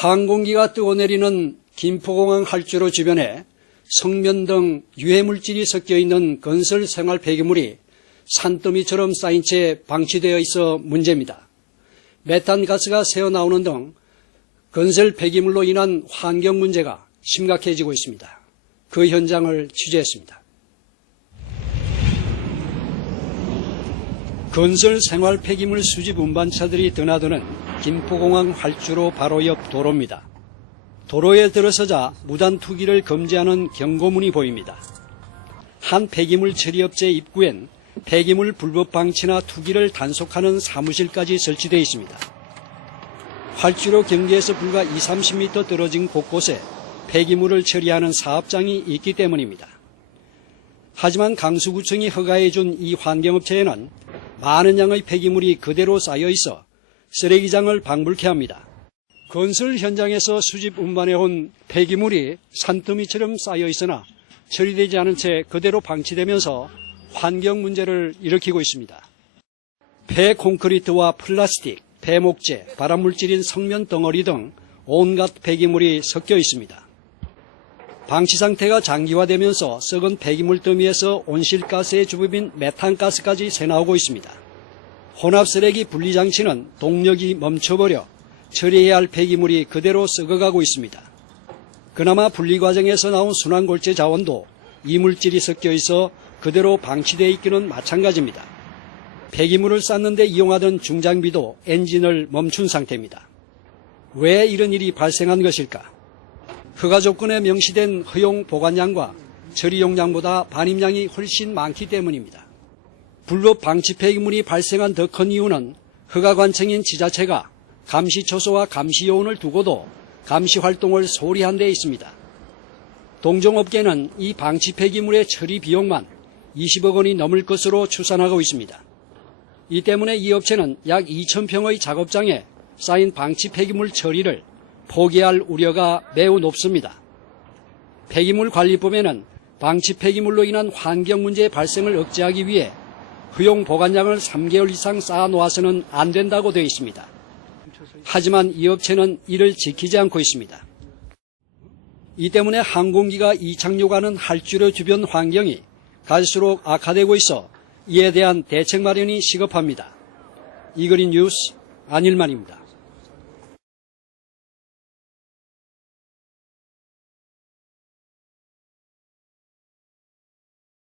항공기가 뜨고 내리는 김포공항 활주로 주변에 성면 등 유해물질이 섞여 있는 건설 생활 폐기물이 산더미처럼 쌓인 채 방치되어 있어 문제입니다. 메탄 가스가 새어나오는 등 건설 폐기물로 인한 환경 문제가 심각해지고 있습니다. 그 현장을 취재했습니다. 건설 생활 폐기물 수집 운반차들이 드나드는 김포공항 활주로 바로 옆 도로입니다. 도로에 들어서자 무단 투기를 금지하는 경고문이 보입니다. 한 폐기물 처리업체 입구엔 폐기물 불법 방치나 투기를 단속하는 사무실까지 설치되어 있습니다. 활주로 경계에서 불과 2, 30m 떨어진 곳곳에 폐기물을 처리하는 사업장이 있기 때문입니다. 하지만 강수구청이 허가해준 이 환경업체에는 많은 양의 폐기물이 그대로 쌓여 있어 쓰레기장을 방불케 합니다. 건설 현장에서 수집 운반해온 폐기물이 산더미처럼 쌓여 있으나 처리되지 않은 채 그대로 방치되면서 환경 문제를 일으키고 있습니다. 폐 콘크리트와 플라스틱, 폐목재, 발암물질인 성면 덩어리 등 온갖 폐기물이 섞여 있습니다. 방치 상태가 장기화되면서 썩은 폐기물 더미에서 온실가스의 주범인 메탄가스까지 새나오고 있습니다. 혼합 쓰레기 분리 장치는 동력이 멈춰버려 처리해야 할 폐기물이 그대로 썩어가고 있습니다. 그나마 분리 과정에서 나온 순환골재 자원도 이물질이 섞여 있어 그대로 방치되어 있기는 마찬가지입니다. 폐기물을 쌓는데 이용하던 중장비도 엔진을 멈춘 상태입니다. 왜 이런 일이 발생한 것일까? 허가 조건에 명시된 허용 보관량과 처리 용량보다 반입량이 훨씬 많기 때문입니다. 불법 방치 폐기물이 발생한 더 큰 이유는 허가 관청인 지자체가 감시 초소와 감시 요원을 두고도 감시 활동을 소홀히 한 데 있습니다. 동종업계는 이 방치 폐기물의 처리 비용만 20억 원이 넘을 것으로 추산하고 있습니다. 이 때문에 이 업체는 약 2,000평의 작업장에 쌓인 방치 폐기물 처리를 포기할 우려가 매우 높습니다. 폐기물 관리법에는 방치 폐기물로 인한 환경 문제의 발생을 억제하기 위해 허용 보관량을 3개월 이상 쌓아 놓아서는 안 된다고 되어 있습니다. 하지만 이 업체는 이를 지키지 않고 있습니다. 이 때문에 항공기가 이착륙하는 할주로 주변 환경이 갈수록 악화되고 있어 이에 대한 대책 마련이 시급합니다. 이그린 뉴스 안일만입니다.